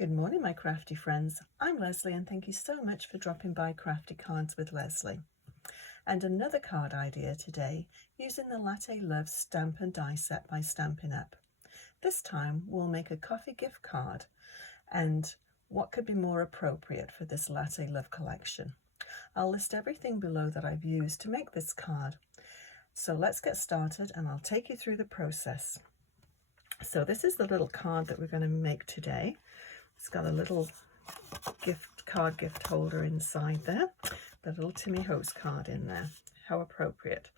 Good morning, my crafty friends. I'm Lesley, and thank you so much for dropping by Crafty Cards with Lesley. And another card idea today using the Latte Love Stamp and Die set by Stampin Up. This time we'll make a coffee gift card, and what could be more appropriate for this Latte Love collection? I'll list everything below that I've used to make this card. So let's get started and I'll take you through the process. So this is the little card that we're going to make today. It's got a little gift holder inside there, the little Timmy Hose card in there. How appropriate.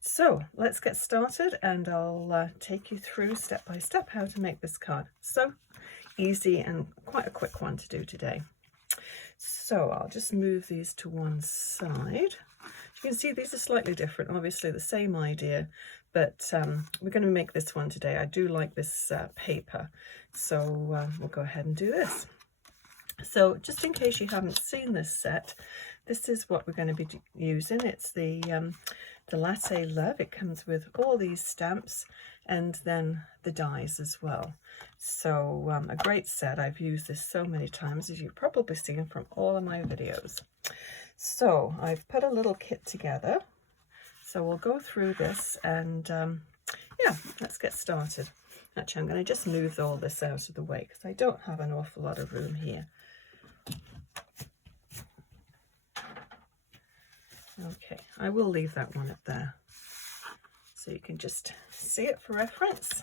So let's get started and I'll take you through step by step how to make this card. So easy and quite a quick one to do today. So I'll just move these to one side. You can see these are slightly different, obviously the same idea, but we're going to make this one today. I do like this paper, so we'll go ahead and do this. So just in case you haven't seen this set, this is what we're going to be using. It's the Latte Love. It comes with all these stamps and then the dies as well. So a great set. I've used this so many times, as you've probably seen from all of my videos. So I've put a little kit together. So we'll go through this and yeah, let's get started. Actually, I'm going to just move all this out of the way because I don't have an awful lot of room here. Okay, I will leave that one up there so you can just see it for reference.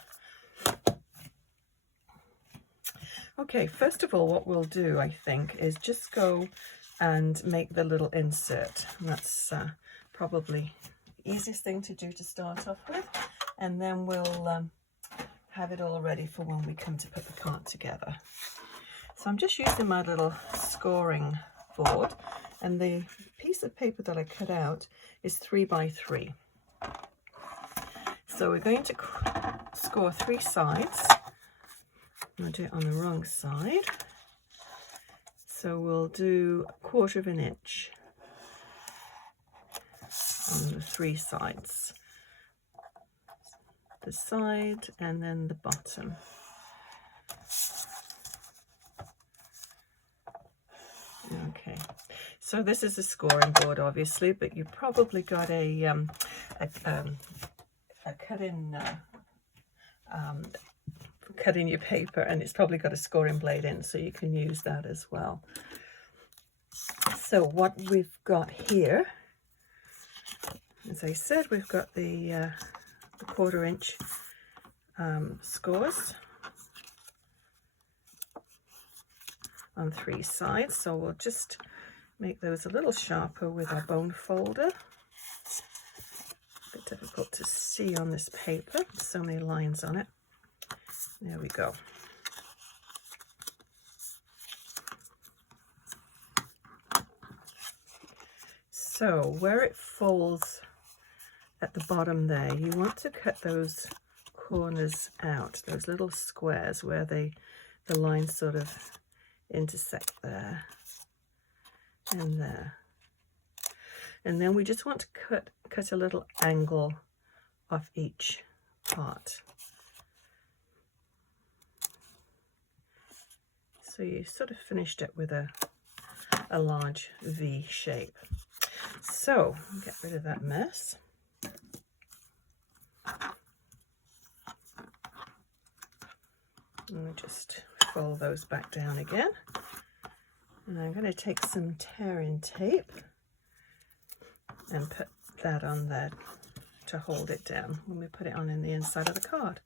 Okay, first of all, what we'll do, I think, is just go and make the little insert. And that's probably the easiest thing to do to start off with, and then we'll have it all ready for when we come to put the card together. So I'm just using my little scoring board, and the piece of paper that I cut out is 3 by 3. So we're going to score 3 sides. I'm going to do it on the wrong side. So we'll do 1/4 of an inch on the 3 sides. The side and then the bottom. Okay, so this is a scoring board, obviously, but you've probably got a cut in your paper, and it's probably got a scoring blade in, so you can use that as well. So what we've got here, as I said, we've got the 1/4 inch scores on 3 sides, so we'll just make those a little sharper with our bone folder. A bit difficult to see on this paper, so many lines on it. There we go. So where it folds at the bottom there, you want to cut those corners out, those little squares where the lines sort of intersect there and there. And then we just want to cut a little angle off each part. So you sort of finished it with a large V shape. So get rid of that mess. And we'll just fold those back down again. And I'm going to take some tear-in tape and put that on there to hold it down when we put it on in the inside of the card.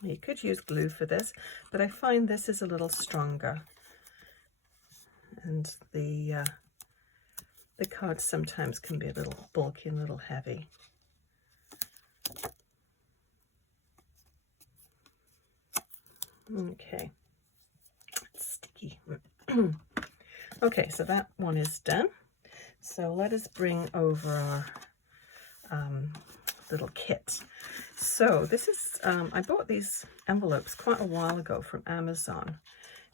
You could use glue for this, but I find this is a little stronger, and the cards sometimes can be a little bulky and a little heavy. Okay, it's sticky. Okay, so that one is done. So let us bring over our little kit. So this is, I bought these envelopes quite a while ago from Amazon,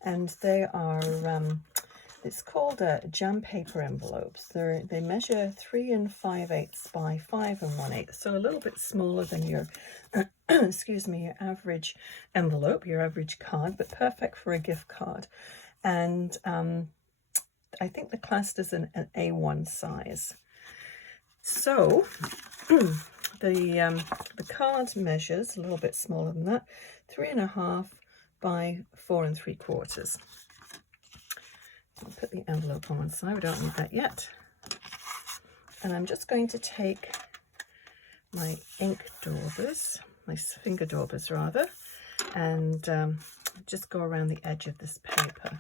and they are, it's called jam paper envelopes. They measure 3 5/8 by 5 1/8, so a little bit smaller than your excuse me, your average envelope, your average card, but perfect for a gift card. And I think the clasp is an A1 size. So the card measures a little bit smaller than that, 3.5 by 4 3/4. I'll put the envelope on one side, we don't need that yet. And I'm just going to take my ink daubers, my finger daubers rather, and just go around the edge of this paper.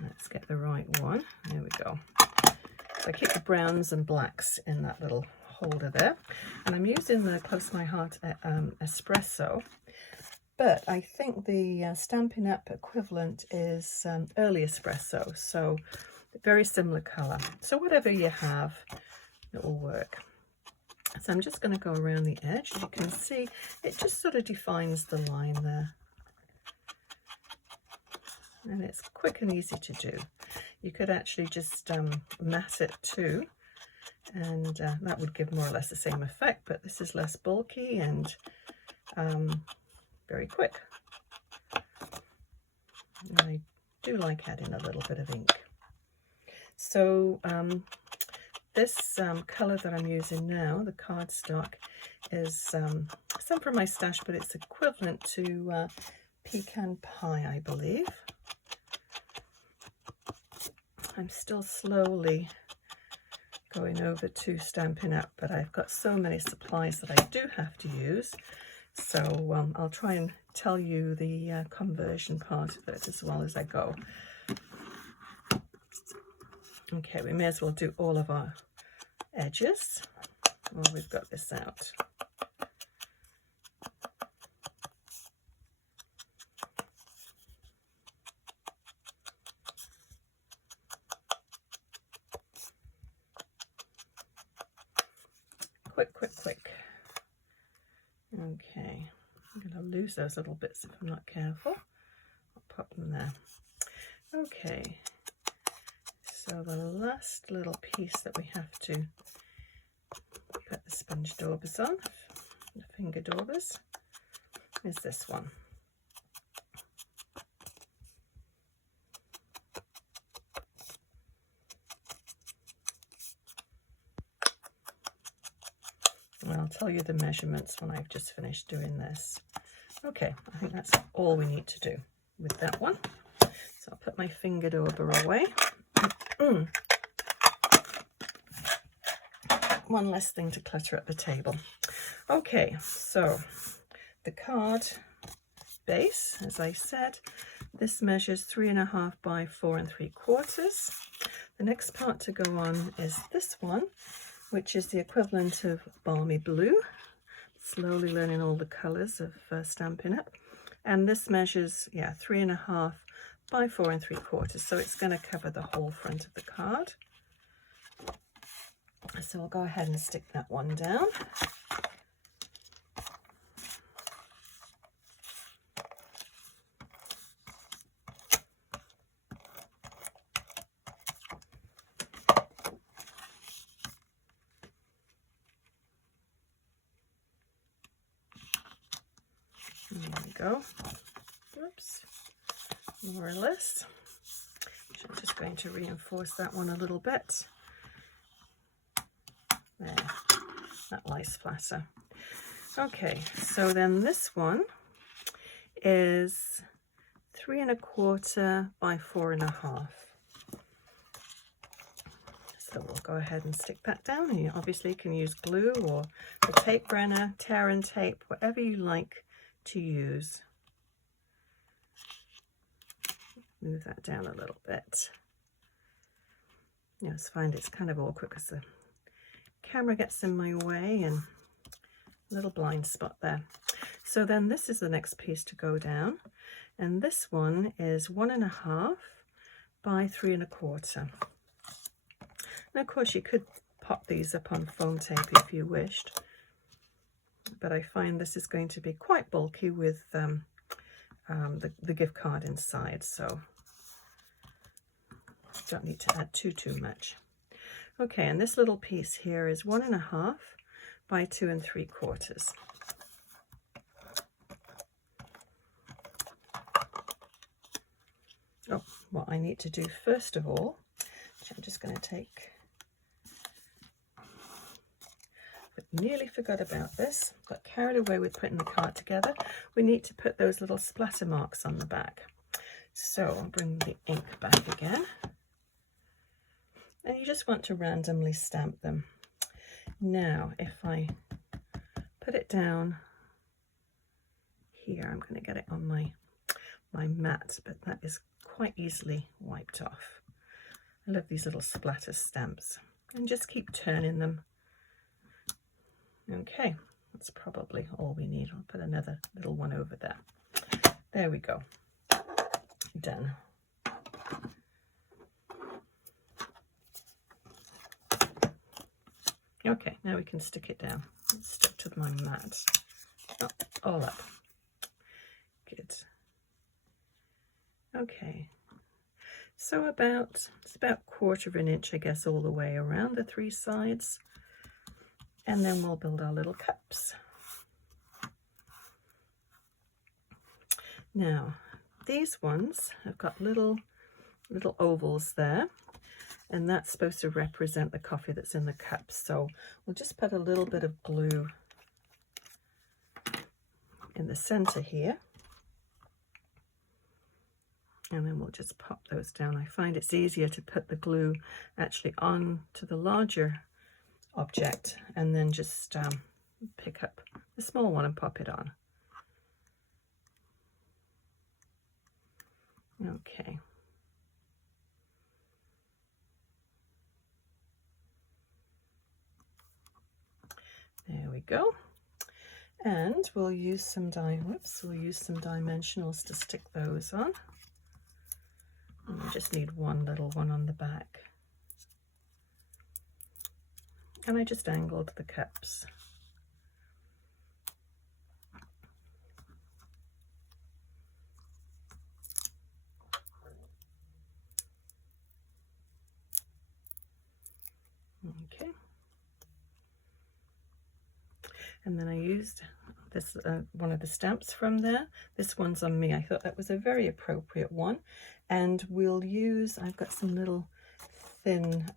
Let's get the right one. There we go. So I keep the browns and blacks in that little holder there. And I'm using the Close to My Heart Espresso, but I think the Stampin' Up equivalent is early espresso, so very similar colour. So whatever you have, it will work. So I'm just going to go around the edge. As you can see, it just sort of defines the line there. And it's quick and easy to do. You could actually just mat it too, and that would give more or less the same effect, but this is less bulky and very quick. And I do like adding a little bit of ink. So this colour that I'm using now, the cardstock, is some from my stash, but it's equivalent to Pecan Pie, I believe. I'm still slowly going over to Stampin' Up, but I've got so many supplies that I do have to use. So I'll try and tell you the conversion part of it as well as I go. Okay, we may as well do all of our edges while we've got this out. Quick. Okay, I'm going to lose those little bits if I'm not careful. I'll pop them there. Okay, so the last little piece that we have to put the sponge daubers on, the finger daubers, is this one. And I'll tell you the measurements when I've just finished doing this. Okay, I think that's all we need to do with that one. So I'll put my finger dauber away. One less thing to clutter up the table. Okay, so the card base, as I said, this measures 3.5 by 4 3/4. The next part to go on is this one, which is the equivalent of Balmy Blue. Slowly learning all the colours of Stampin' Up. And this measures, 3.5 by 4 3/4. So it's going to cover the whole front of the card. So I'll go ahead and stick that one down. There we go. Oops. More or less. So I'm just going to reinforce that one a little bit. There, that lies flatter. Okay, so then this one is 3 1/4 by 4 1/2. So we'll go ahead and stick that down. And you obviously can use glue or the tape runner, tear and tape, whatever you like to use. Move that down a little bit. I just find it's kind of awkward because the camera gets in my way and a little blind spot there. So then this is the next piece to go down, and this one is 1 1/2 by 3 1/4. And of course you could pop these up on foam tape if you wished, but I find this is going to be quite bulky with the gift card inside, so don't need to add too much. Okay, and this little piece here is 1.5 by 2 3/4. Oh, what I need to do first of all, which I'm just going to take, but nearly forgot about this, got carried away with putting the card together. We need to put those little splatter marks on the back. So I'll bring the ink back again. And you just want to randomly stamp them. Now, if I put it down here, I'm going to get it on my mat, but that is quite easily wiped off. I love these little splatter stamps, and just keep turning them. Okay, that's probably all we need. I'll put another little one over there. There we go. Done. Okay, now we can stick it down. It's stuck to my mat. Oh, all up. Good. Okay. So it's about 1/4 of an inch, I guess, all the way around the 3 sides. And then we'll build our little cups. Now, these ones have got little ovals there, and that's supposed to represent the coffee that's in the cups. So we'll just put a little bit of glue in the center here, and then we'll just pop those down. I find it's easier to put the glue actually on to the larger object and then just pick up the small one and pop it on. Okay. There we go. And we'll use some dimensionals to stick those on. And we just need one little one on the back. And I just angled the cups. Okay. And then I used this one of the stamps from there. This one's on me. I thought that was a very appropriate one. And we'll use, I've got some little thin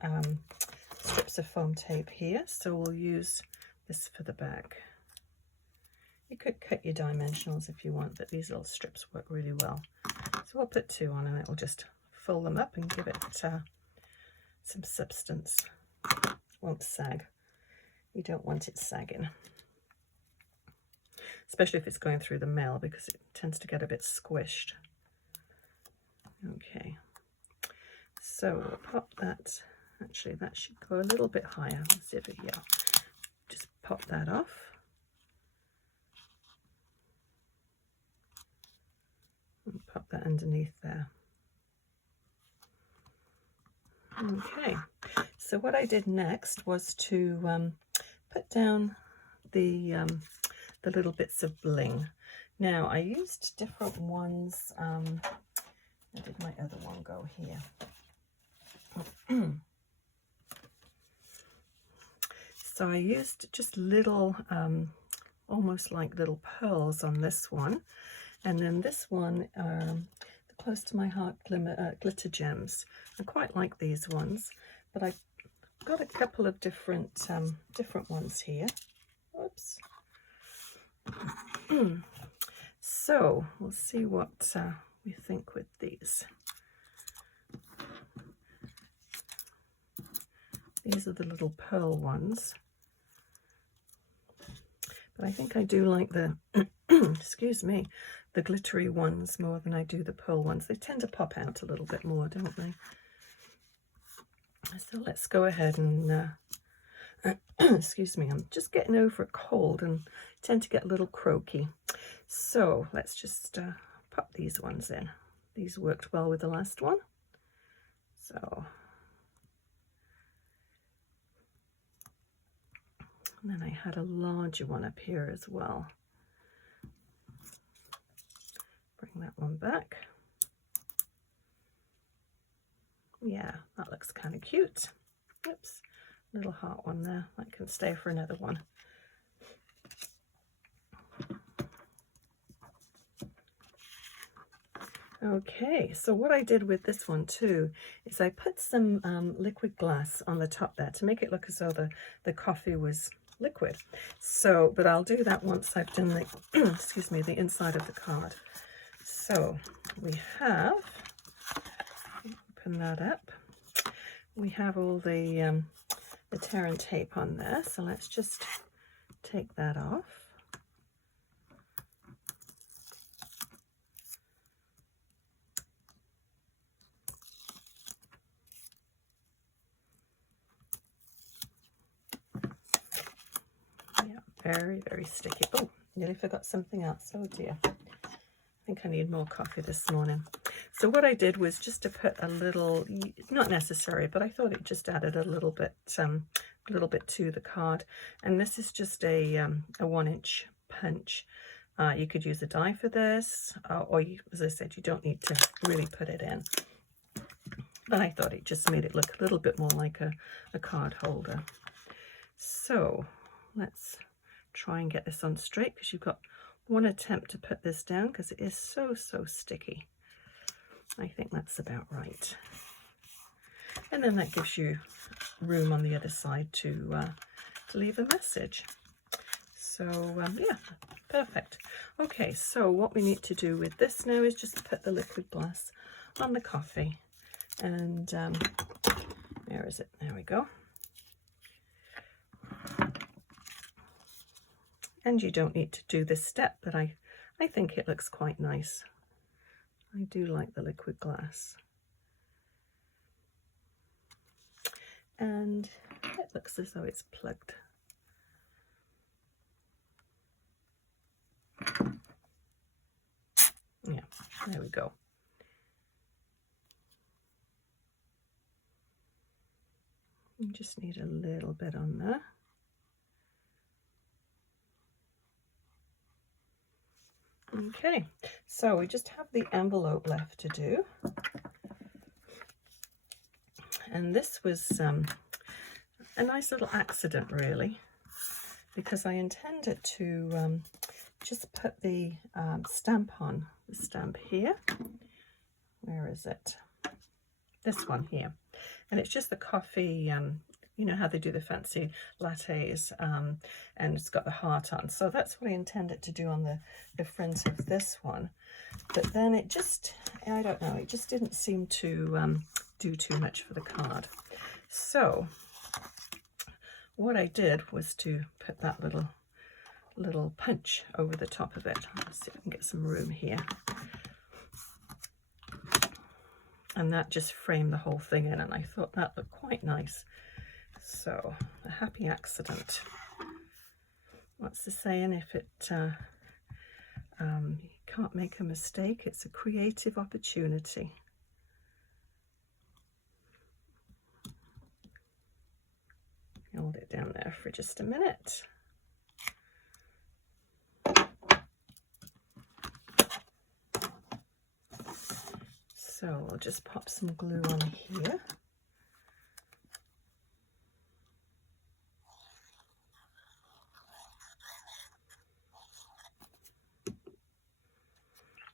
strips of foam tape here, so we'll use this for the back. You could cut your dimensionals if you want, but these little strips work really well. So we'll put 2 on, and it will just fold them up and give it some substance. It won't sag. You don't want it sagging, especially if it's going through the mail, because it tends to get a bit squished. Okay, so we'll pop that. Actually, that should go a little bit higher. Let's see if it, yeah. Just pop that off. And pop that underneath there. Okay, so what I did next was to put down the little bits of bling. Now, I used different ones. Where did my other one go here? So I used just little, almost like little pearls on this one. And then this one, close to my heart glitter gems. I quite like these ones, but I've got a couple of different ones here. Whoops. So we'll see what we think with these. These are the little pearl ones. But I think I do like the, excuse me, the glittery ones more than I do the pearl ones. They tend to pop out a little bit more, don't they? So let's go ahead and, excuse me, I'm just getting over a cold and tend to get a little croaky. So let's just pop these ones in. These worked well with the last one. So, and then I had a larger one up here as well. Bring that one back. Yeah, that looks kind of cute. Oops, little heart one there. That can stay for another one. Okay, so what I did with this one too is I put some liquid glass on the top there to make it look as though the coffee was liquid. So, but I'll do that once I've done the, excuse me, the inside of the card. So we have, open that up, we have all the tear and tape on there. So let's just take that off. Very, very sticky. Oh, nearly forgot something else. Oh dear. I think I need more coffee this morning. So what I did was just to put a little, not necessary, but I thought it just added a little bit to the card. And this is just a 1-inch punch. You could use a die for this, or you, as I said, you don't need to really put it in. But I thought it just made it look a little bit more like a card holder. So let's try and get this on straight, because you've got one attempt to put this down because it is so sticky. I think that's about right. And then that gives you room on the other side to leave a message. So yeah, perfect. Okay, so what we need to do with this now is just put the liquid glass on the coffee. And where is it? There we go. And you don't need to do this step, but I think it looks quite nice. I do like the liquid glass. And it looks as though it's plugged. Yeah, there we go. You just need a little bit on there. Okay, so we just have the envelope left to do. And this was a nice little accident, really, because I intended to just put the stamp on, the stamp here. Where is it? This one here. And it's just the coffee, you know how they do the fancy lattes, and it's got the heart on. So that's what I intended to do on the front of this one. But then it just, I don't know, it just didn't seem to do too much for the card. So what I did was to put that little punch over the top of it. Let's see if I can get some room here. And that just framed the whole thing in, and I thought that looked quite nice. So, a happy accident. What's the saying? If it you can't make a mistake, it's a creative opportunity. Hold it down there for just a minute. So I'll just pop some glue on here.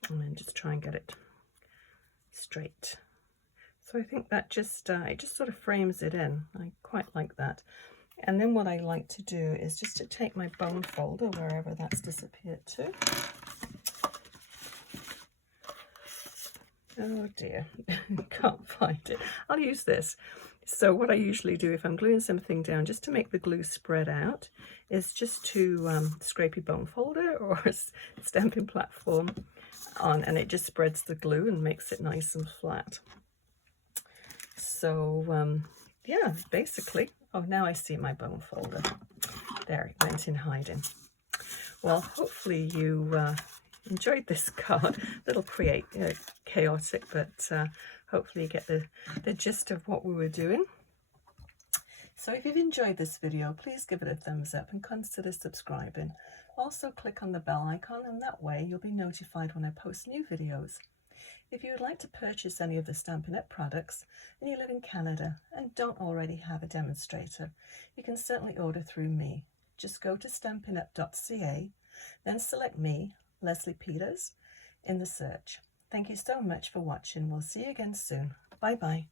And then just try and get it straight. So I think that just, it just sort of frames it in. I quite like that. And then what I like to do is just to take my bone folder, wherever that's disappeared to. Oh dear, can't find it. I'll use this. So what I usually do if I'm gluing something down, just to make the glue spread out, is just to scrape your bone folder or a stamping platform on, and it just spreads the glue and makes it nice and flat. So yeah, basically, oh, now I see my bone folder. There, it went in hiding. Well, hopefully you enjoyed this card. A little chaotic, but hopefully you get the gist of what we were doing. So if you've enjoyed this video, please give it a thumbs up and consider subscribing. Also click on the bell icon, and that way you'll be notified when I post new videos. If you would like to purchase any of the Stampin' Up products and you live in Canada and don't already have a demonstrator, you can certainly order through me. Just go to stampinup.ca, then select me, Lesley Peters, in the search. Thank you so much for watching. We'll see you again soon. Bye-bye.